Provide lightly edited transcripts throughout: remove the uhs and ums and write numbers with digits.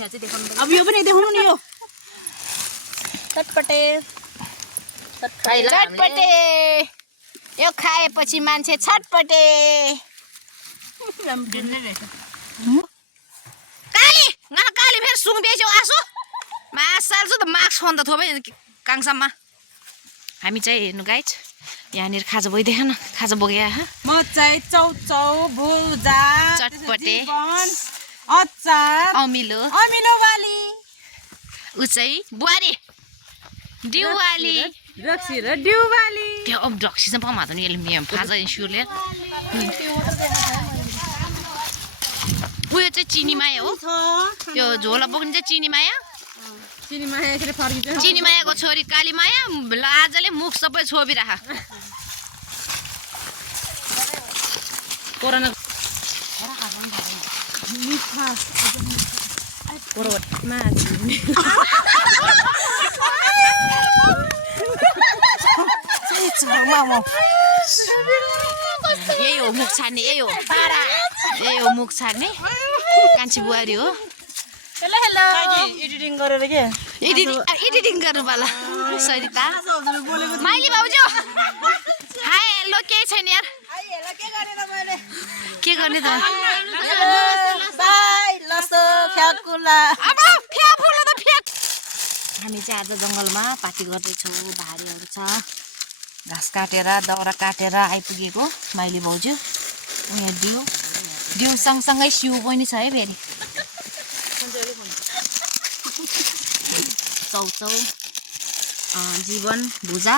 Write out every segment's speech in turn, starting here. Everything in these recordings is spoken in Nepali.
यहाँ चाहिँ देखाउनु अब यो पनि देखाउनु नि यो चटपटे चटपटे यो खाएपछि मान्छे छटपटे काली काली फेरि सुङ बेच्यो आसो मासाल त मास्क फोन त थोपै काङसाममा हामी चाहिँ हेर्नु गाइज यहाँनिर खाजा बोइदेखा न खाजा बोके म चाहिँ चौचौ भुजा चटपटे अचार अमिलो वाली ऊ चाहिँ बुहारी डिउवाली रक्सी र डिउवाली त्यो अब रक्सी चाहिँ पाउँ नि यसले मियाम फाजा इन्स्योरले उयो चाहिँ चिनीमाया हो त्यो झोला बोक्ने चाहिँ चिनीमाया चिनीमायाको छोरी कालीमाया लाजले मुख सबै छोपिराख कोरोना यही हो मुख छाड्ने यही हो मुख छाड्ने कान्छी बुहारी हो एडिटिङ गरेर के एडिटिङ गर्नु पाला सरिता माइली भाउजू हाय हेलो केही छैन यार के गर्ने त हामी चाहिँ आज जङ्गलमा पार्टी गर्दैछौँ भारीहरू छ घाँस काटेर दाउरा काटेर आइपुगेको माइली भाउजू यहाँ डिउ सँगसँगै सिउ पनि छ है फेरि चौचौ जीवन भुजा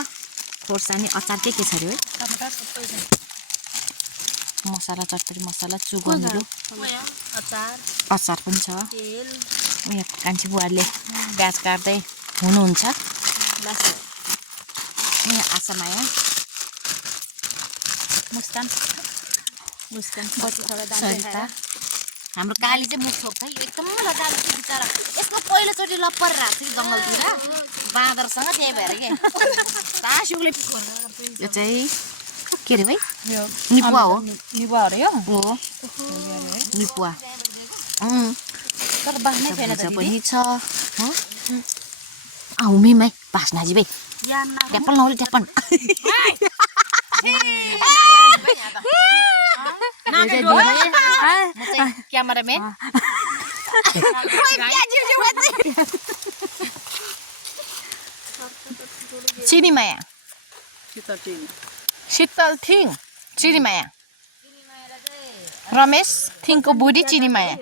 खोर्सानी अचार के छ अरे है मसला चटपटी मसला चुगनहरू अचार पनि छ यहाँ कान्छी बुहारीले प्याज काट्दै हुनुहुन्छ यहाँ आशामाया मुस्कान सरिता हाम्रो काली चाहिँ मुख छोप्छ एकदम लजाले त्यो बिचरा यसको पहिलोचोटि लप्पर राख्छ कि जङ्गलतिर बाँदरसँग त्यही भएर के तासुले यो चाहिँ के अरे भाइ निपुवा हो निपुवा हो हो निपुवा तर बास्नै छैन त पनि छ हुमीमै भाषनाजी भाइ ट्याप्पल नौले ट्याप्पल क्यामेराम्यान चिनीमाया शीतल थिङ चिनीमाया रमेश थिङको बुढी चिनीमाया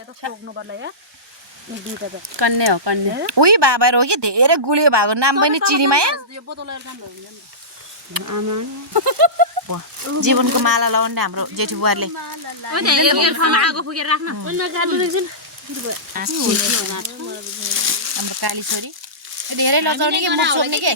कन्या हो कन्या उही बाबा हो कि धेरै गुलियो भएको नाम पनि चिनीमाया जीवनको माला लगाउने हाम्रो जेठी बुहारले हाम्रो काली छोरी धेरै लजाउने के मुख छोप्ने के